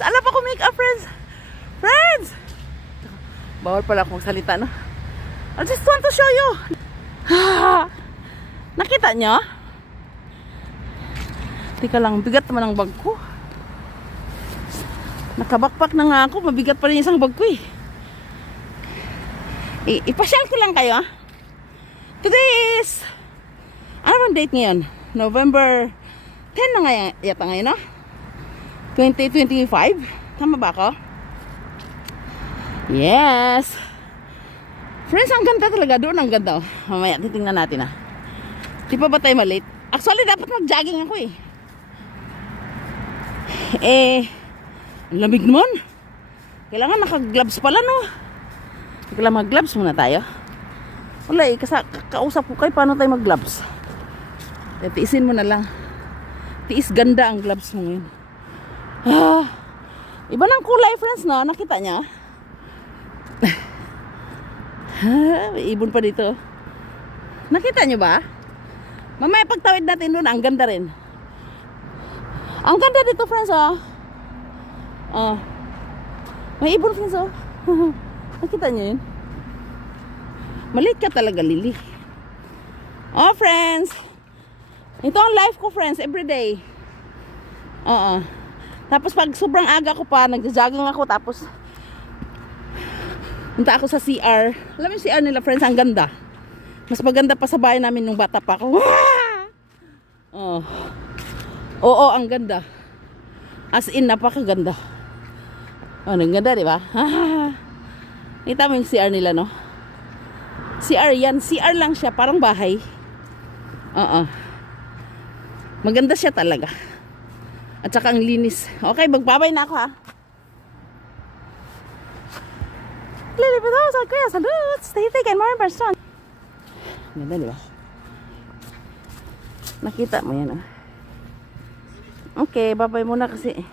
friends. Alam ako make-up, friends. Friends! Bawal pala akong salita, no? I just want to show you. Nakita nyo? Tika lang, bigat naman ang bag ko. Nakabakpak na nga ako. Mabigat pa rin isang bag ko eh. Ipasyal ko lang kayo. Today is... Ano bang date ngayon? November 10 na nga yata ngayon, no? 2025? Tama ba ako? Yes! Friends, ang ganda talaga. Doon ang ganda. Oh. Mamaya, titingnan natin ah. Di pa ba tayo malate? Actually, dapat mag-jogging ako eh. Ang lamig naman. Kailangan naka-gloves pala, no? Kailangan mag-gloves muna tayo. Wala eh, kausap ko kayo paano tayo mag-gloves. Tiisin mo na lang. Tiis ganda ang gloves mo ngayon. Iba ng kulay, friends, no? Nakita niya? May ibon pa dito. Nakita nyo ba? Mamaya pagtawid natin doon, ang ganda rin. Ang ganda dito, friends, oh. May ibon, friends, oh. Nakita nyo yun? Maliit ka talaga, Lily. Oh, friends. Ito ang life ko, friends, everyday. Tapos pag sobrang aga ko pa, nagja-jogging ako, tapos punta ako sa CR. Alam mo yung CR nila, friends, ang ganda. Mas maganda pa sa bahay namin nung bata pa ako. Oo, ang ganda. As in, napakaganda. Ang ganda, di ba? Kita mo yung CR nila, no? CR yan. CR lang siya, parang bahay. Maganda siya talaga. At saka ang linis. Okay, magbabay na ako, ha? Stay thick and more person. Ganda, di ba? Nakita mo yan, ah. Okay, babay muna kasi